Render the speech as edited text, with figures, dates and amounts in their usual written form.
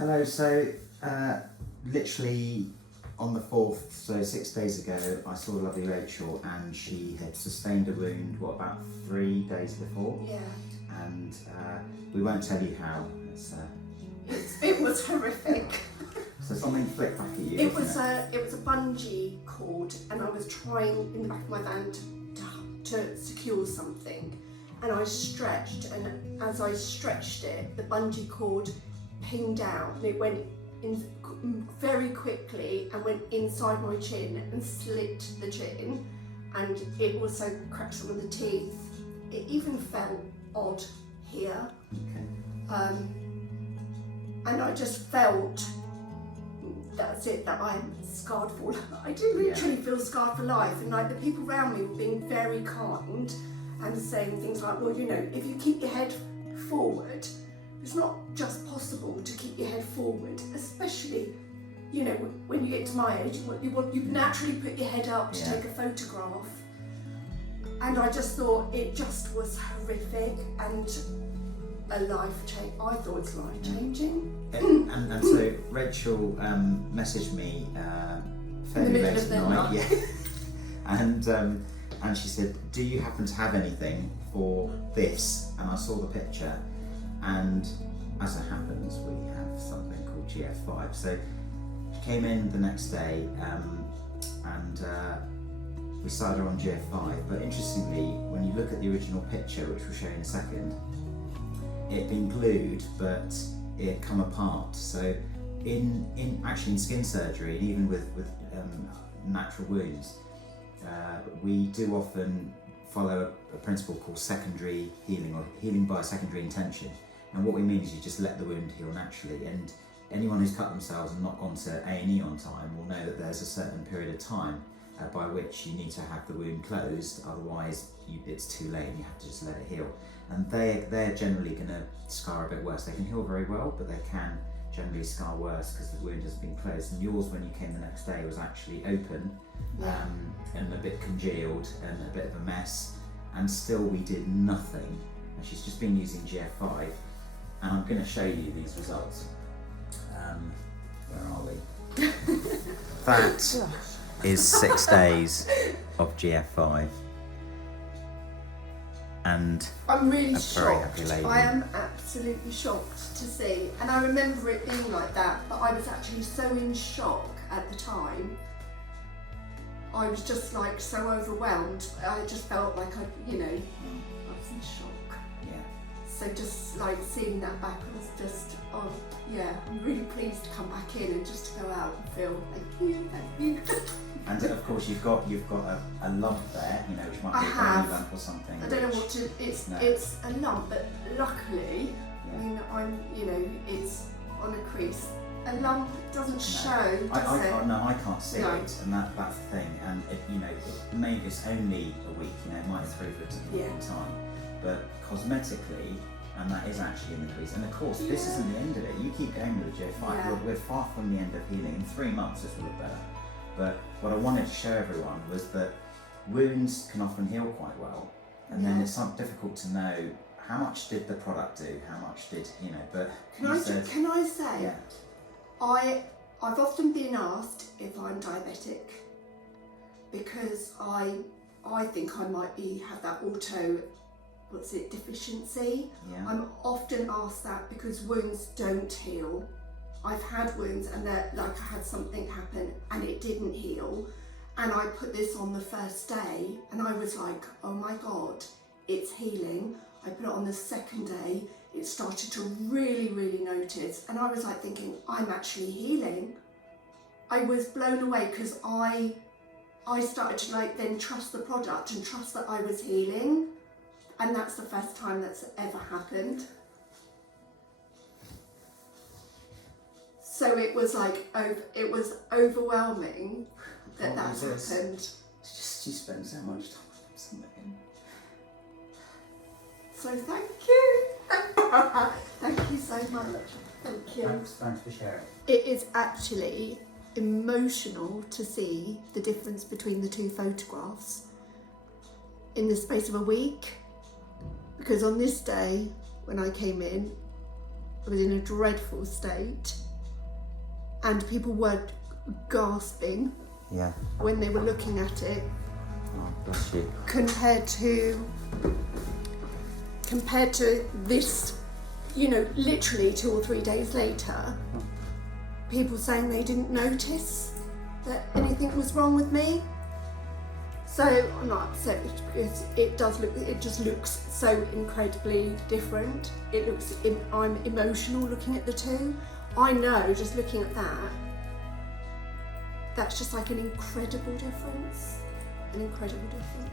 Hello, so literally on the 4th, so 6 days ago, I saw lovely Rachel and she had sustained a wound, about 3 days before? Yeah. And we won't tell you how. It was horrific. So something flicked back at you. It was a bungee cord, and I was trying in the back of my van to secure something, and I stretched, and as I stretched it, the bungee cord pinged out, and it went in very quickly and went inside my chin and slit the chin, and it also cracked some of the teeth. It even felt odd here. Okay. And I just felt that's it, that I'm scarred for life. I do literally feel scarred for life, and like the people around me were being very kind and saying things like, well, you know, if you keep your head forward, it's not just possible to keep your head forward, especially, you know, when you get to my age, you naturally put your head up to take a photograph. And I just thought it just was horrific and a life change. I thought it was life changing. And so Rachel messaged me fairly late at night, and she said, "Do you happen to have anything for this?" And I saw the picture, and as it happens, we have something called GF5. So she came in the next day, and we started her on GF5. But interestingly, when you look at the original picture, which we'll show you in a second, it had been glued, but it had come apart. So in skin surgery, and even with natural wounds, we do often follow a principle called secondary healing, or healing by secondary intention. And what we mean is you just let the wound heal naturally. And anyone who's cut themselves and not gone to A&E on time will know that there's a certain period of time by which you need to have the wound closed, otherwise it's too late and you have to just let it heal. And they're generally going to scar a bit worse. They can heal very well, but they can generally scar worse because the wound has been closed. And yours, when you came the next day, was actually open and a bit congealed and a bit of a mess. And still we did nothing. And she's just been using GF5. And I'm going to show you these results. Where are we? That is 6 days of GF5. And I'm really very happy shocked. lady. I am absolutely shocked to see, and I remember it being like that, but I was actually so in shock at the time. I was just like so overwhelmed. I just felt like I was in shock. Yeah. So just like seeing that back was just, I'm really pleased to come back in and just to go out and feel thank you. And of course you've got a lump there, which might be a bony lump or something. I don't know what to. It's a lump, but luckily, I mean, it's on a crease. A lump doesn't show. I can't see it, and that's the thing. And it's only a week. It might improve it in time, but cosmetically. And that is actually in the crease. And of course, this isn't the end of it. You keep going with the GF5. Yeah. We're far from the end of healing. In 3 months, this will look better. But what I wanted to show everyone was that wounds can often heal quite well. And then it's difficult to know how much did the product do, how much did, but... Can I say, I've often been asked if I'm diabetic, because I think I might have that deficiency. Yeah. I'm often asked that because wounds don't heal. I've had wounds and they're like I had something happen and it didn't heal, and I put this on the first day and I was like, oh my god, it's healing. I put it on the second day, it started to really notice, and I was like thinking, I'm actually healing. I was blown away because I started to then trust the product and trust that I was healing. And that's the first time that's ever happened. So it was it was overwhelming that happened. It's just you spend so much time on something. So thank you. Thank you so much. Thank you. Thanks for sharing. It is actually emotional to see the difference between the two photographs in the space of a week. Because on this day, when I came in, I was in a dreadful state. and people were gasping Yeah. when they were looking at it, Oh, bless you. compared to this, you know, literally 2 or 3 days later, people saying they didn't notice that anything was wrong with me. So I'm not upset because it just looks so incredibly different. I'm emotional looking at the two. I know just looking at that's just like an incredible difference. An incredible difference.